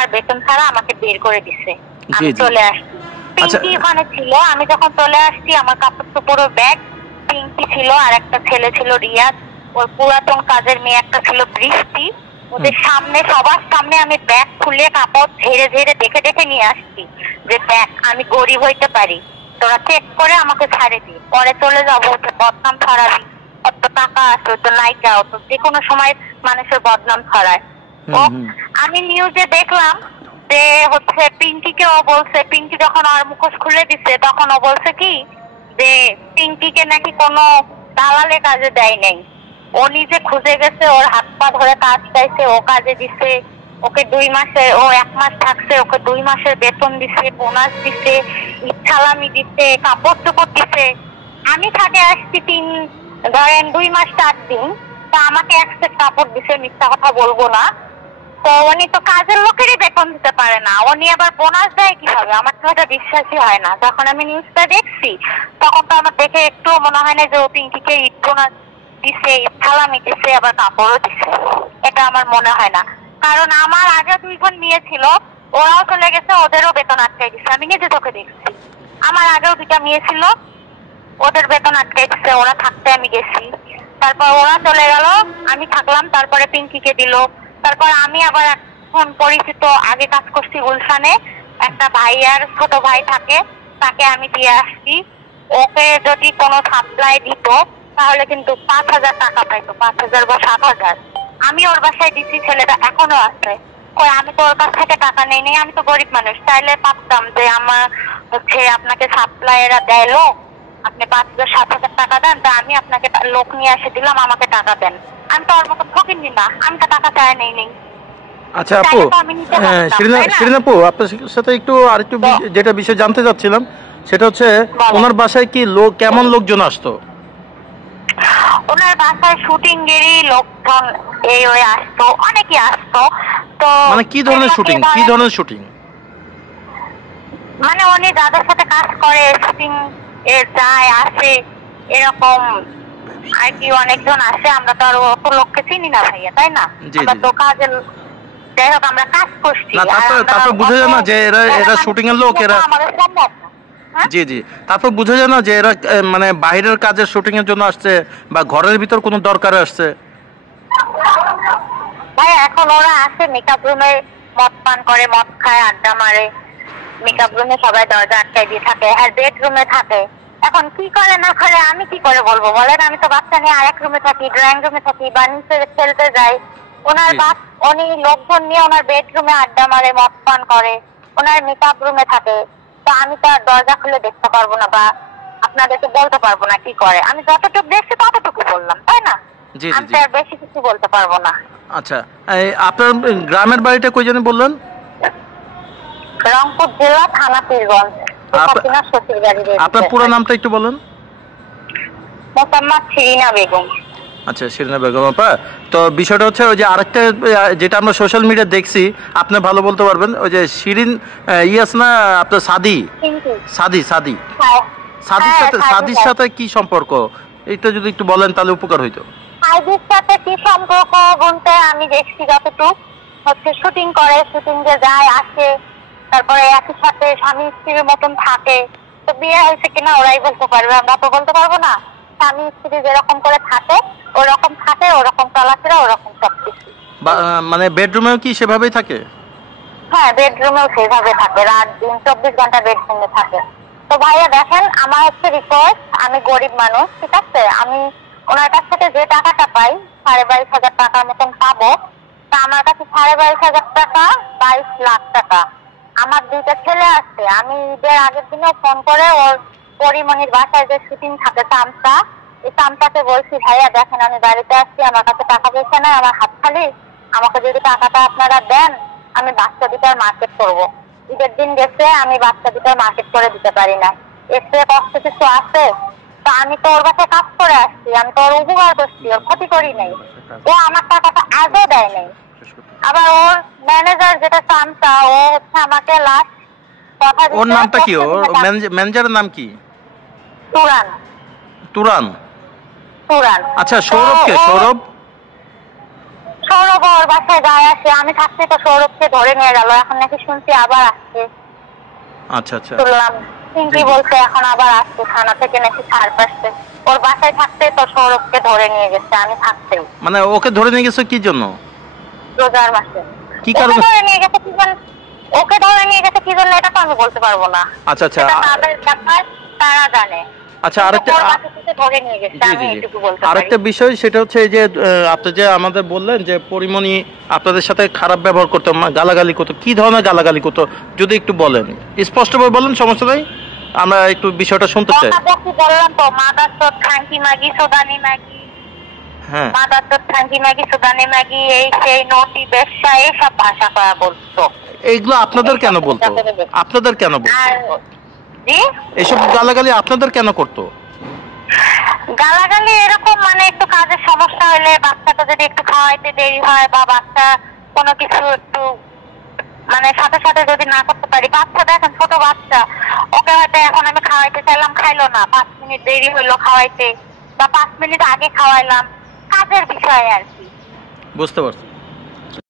আমার বেতন ছাড়া আমাকে বের করে দিছে। আমি চলে আসছি, পিঙ্কি ওখানে ছিল। আমি যখন চলে আসছি আমার কাপড় চোপড় ব্যাগ, পিঙ্কি ছিল আর একটা ছেলে ছিল রিয়াজ, ওর পুরাতন কাজের মেয়ে একটা ছিল বৃষ্টি। ওদের সামনে, সবার সামনে আমি ব্যাগ খুলে কাপড় ঝেড়ে ঝেড়ে দেখে দেখে নিয়ে আসছি যে ব্যাগ, আমি গরিব হইতে পারি, তোরা চেক করে আমাকে ছাড়ে দি, পরে চলে যাবো, বদনাম ছড়াবি, অত টাকা আছে তো নাই যাও, তো যে কোনো সময় মানুষের বদনাম ছড়ায়। ও আমি নিউজে দেখলাম যে হচ্ছে পিঙ্কিকে ও বলছে, পিঙ্কি যখন আর মুখোশ খুলে দিচ্ছে তখন ও বলছে কি যে পিঙ্কিকে নাকি কোনো দালালে কাজে দেয় নাই, ও নিজে খুঁজে গেছে, ওর হাত পা ধরে কাজ চাইছে, ও কাজে দিছে, ওকে 2 মাসে, ও 1 মাস থাকছে, ওকে 2 মাসের বেতন দিছে, বোনাস দিছে, ইচ্ছালামি দিছে, কাপড় চোপড় দিছে। আমি থাকে আসছি 2 মাস 4 দিন, তা আমাকে এক সেট কাপড় দিছে, মিথ্যা কথা বলবো না। তো উনি তো কাজের লোকেরই বেতন দিতে পারে না, উনি আবার বোনাস দেয় কিভাবে? আমার তো এটা বিশ্বাসই হয় না। যখন আমি নিউজটা দেখছি তখন তো আমার দেখে একটু মনে হয় না যে ও পিঙ্কিকে ঈদ বোনাস দিছে, ইচ্ছালামি দিছে, আবার কাপড়ও দিছে, এটা আমার মনে হয় না। কারণ আমার আগে 2 বোন মেয়ে ছিল, ওরাও চলে গেছে, ওদেরও বেতন আটকাই দিচ্ছে, আমি নিজে চোখে দেখছি। আমার আগেও 2টা মেয়ে ছিল, ওদের বেতন আটকাই দিচ্ছে, ওরা থাকতে আমি গেছি, তারপর ওরা চলে গেল, আমি থাকলাম, তারপরে পিঙ্কিকে দিল। তারপর আমি আবার এখন পরিচিত, আগে কাজ করছি গুলশানে, একটা ভাইয়ার ছোট ভাই থাকে, তাকে আমি দিয়ে আসছি। ওকে যদি কোনো সাপ্লাই দিত তাহলে কিন্তু 5,000 টাকা পাইতো, 5,000 বা 7,000। আমি ওর বাসায় দিছি, ছেলেটা এখনো আছে। আমি তো ওর কাছ থেকে টাকা নেই নেই, আমি তো গরিব মানুষ, চাইলে পারতাম যে আমার হচ্ছে আপনাকে সাপ্লাইয়েরা দেয় লোক, আপনি 5,000 7,000 টাকা দেন, তা আমি আপনাকে লোক নিয়ে এসে দিলাম, আমাকে টাকা দেন। আমি তো ওর মতো ফকিন্নি না, আমি তো টাকা চাই নেই। আচ্ছা আপু, শিরিন আপু, আপনার সাথে একটু আরেকটু যেটা বিষয় জানতে চাচ্ছিলাম সেটা হচ্ছে ওনার বাসায় কি লোক, কেমন লোকজন আসতো? ওনার বাসায় শুটিং এরই লোকজন এই ওই আসতো, অনেকেই আসতো। তো মানে কি ধরনের শুটিং, কি ধরনের শুটিং? মানে উনি যাদের সাথে কাজ করে, শুটিং এ যায় আসে, এরকম আর কি অনেকজন আসে। আমরা তো আর অত লোককে চিনি না ভাইয়া, তাই না? আমরা তো কাজের, যাই হোক আমরা কাজ করছি। তারপর বোঝা যায় না যে এরা শুটিং এর লোক, এরা জি জি, তারপর বোঝা যায় না যে এরা মানে বাইরের কাজের শুটিং এর জন্য আসছে বা ঘরের ভিতর কোনো দরকারে আসছে? ভাই এখন ওরা আসে মেকআপ রুমে, মদ পান করে, মদ খায়, আড্ডা মারে, মেকআপ রুমে সবাই দরজা আটকাই দিয়ে থাকে, আর বেডরুমে থাকে। এখন কি করে না করে আমি কি করে বলবো বলেন? আমি তো বাচ্চা নিয়ে আরেক রুমে থাকি, ড্রয়িং রুমে থাকি, বা নিচে খেলতে যাই। ওনার উনি লোকজন নিয়ে ওনার বেডরুমে আড্ডা মারে, মদ পান করে, ওনার মেকআপ রুমে থাকে। তো আমি তো আর দরজা খুলে দেখতে পারবো না বা আপনাদেরকে বলতে পারবো না কি করে। আমি যতটুকু দেখছি ততটুকু বললাম, তাই না? আমি তো আর বেশি কিছু বলতে পারবো না। আচ্ছা, আপনার গ্রামের বাড়িটা কই জানি বললেন? রংপুর জেলা, থানা পীরগঞ্জ। আপনার পুরো নামটা একটু বলেন। মোসাম্মদ শিরিনা বেগম। আচ্ছা, শিরিনা বেগম আপা। তো বিষয়টা হচ্ছে ওই যে আরেকটা যেটা আমরা সোশ্যাল মিডিয়া দেখছি, আপনি ভালো বলতে পারবেন, ওই যে শিরিন ইয়াস না আপনার সাদি সাদির সাথে, সাদির সাথে কি সম্পর্ক, এটা যদি একটু বলেন তাহলে উপকার হইতো। সাদির সাথে কি সম্পর্ক বলতে আমি দেখছি যতটুকু হচ্ছে শুটিং করে, শুটিং যে যায় আসে, তারপরে একই সাথে স্বামী স্ত্রীর মতন থাকে। তো বিয়ে হয়েছে কিনা ওরাই বলতে পারবে, আমরা তো বলতে পারবো না। স্বামী স্ত্রী যেরকম করে থাকে ওরকম থাকে, ওরকম চলাফেরা, ওরকম সবকিছু। মানে বেডরুমেও কি সেভাবেই থাকে? হ্যাঁ, বেডরুমেও সেভাবে থাকে, রাত দিন 24 ঘন্টা বেডরুমে থাকে। তো ভাইয়া দেখেন, আমার হচ্ছে রিকোয়েস্ট, আমি গরিব মানুষ, ঠিক আছে, আমি ওনার কাছ থেকে যে টাকাটা পাই 22,500 টাকার মতন পাবো। তা আমার কাছে 22,500 টাকা 22 লাখ টাকা। আমার 2টা ছেলে আছে, আমি ঈদের আগের দিনেও ফোন করে ওর পরিমণির বাসায় যে শুটিং থাকে চামচা, এই চামচাকে বলছি ভাইয়া দেখেন আমি বাড়িতে আসছি, আমার কাছে টাকা পয়সা নাই, আমার হাত খালি, আমাকে যদি টাকাটা আপনারা দেন আমি বাচ্চা 2টার মার্কেট করবো। ঈদের দিন গেছে, আমি বাচ্চা 2টার মার্কেট করে দিতে পারি না, এর চেয়ে কষ্ট কিছু আছে? তা আমি তো ওর বাসায় কাজ করে আসছি, আমি তো ওর উপকার করছি, ওর ক্ষতি করি নাই। ও আমার টাকাটা আজও দেয় নাই। আবার ওর ম্যানেজার যেটা চামচা, ও হচ্ছে আমাকে লাস্ট কথা দিতে। ওর নামটা কি? ওর ম্যানেজারের নাম কি? তুরান। তুরান। তুরান। আচ্ছা, সৌরভ কে? সৌরভ সৌরভ ওর বাসায় যায় আসে, আমি থাকতে তো সৌরভকে ধরে নিয়ে গেল, এখন নাকি শুনছি আবার আসছে। আচ্ছা আচ্ছা, শুনলাম পিঙ্কি বলছে এখন আবার আসছে, থানা থেকে নাকি ছাড় পাচ্ছে। ওর বাসায় থাকতে তো সৌরভকে ধরে নিয়ে গেছে, আমি থাকতেও। মানে ওকে ধরে নিয়ে গেছে কি জন্য? রোজার মাসে। কি কারণে ধরে নিয়ে গেছে কি জন্য, ওকে ধরে নিয়ে গেছে কি জন্য এটা তো আমি বলতে পারবো না। আচ্ছা আচ্ছা, তাদের ব্যাপার, তারা জানে। আচ্ছা আরেকটা বিষয়, সেটা হচ্ছে এই যে আপনি যে আমাদের বললেন যে পরিমণি আপনাদের সাথে খারাপ ব্যবহার করতো, গালাগালি করতো, কি ধরনের গালাগালি করতো যদি একটু বলেন, স্পষ্টভাবে বলেন, সমস্যা নাই, আমরা একটু বিষয়টা শুনতে চাই। বললাম তো, মাদারচোদ, খাঙ্কি মাগি, সোদানি মাগি, হ্যাঁ মাদারচোদ, খাঙ্কি মাগি, সোদানি মাগি, এই সেই নটি ব্যবসা এইসব ভাষা করা বলতো। এইগুলো আপনাদের কেন বলতো? আপনাদের কেন বলতো এসব গালাগালি? আপনাদের কেন করতো গালাগালি? এরকম মানে একটু কাজের সমস্যা হলে, বাচ্চাটা যদি একটু খাওয়াইতে দেরি হয় বা বাচ্চা কোনো কিছু একটু মানে সাথে সাথে যদি না করতে পারি, বাচ্চা দেখেন ছোট বাচ্চা, ওকে হয়তো এখন আমি খাওয়াইতে চাইলাম, খাইলো না, 5 মিনিট দেরি হইলো খাওয়াইতে, বা 5 মিনিট আগে খাওয়াইলাম, কাজের বিষয় আর কি। বুঝতে পারছি।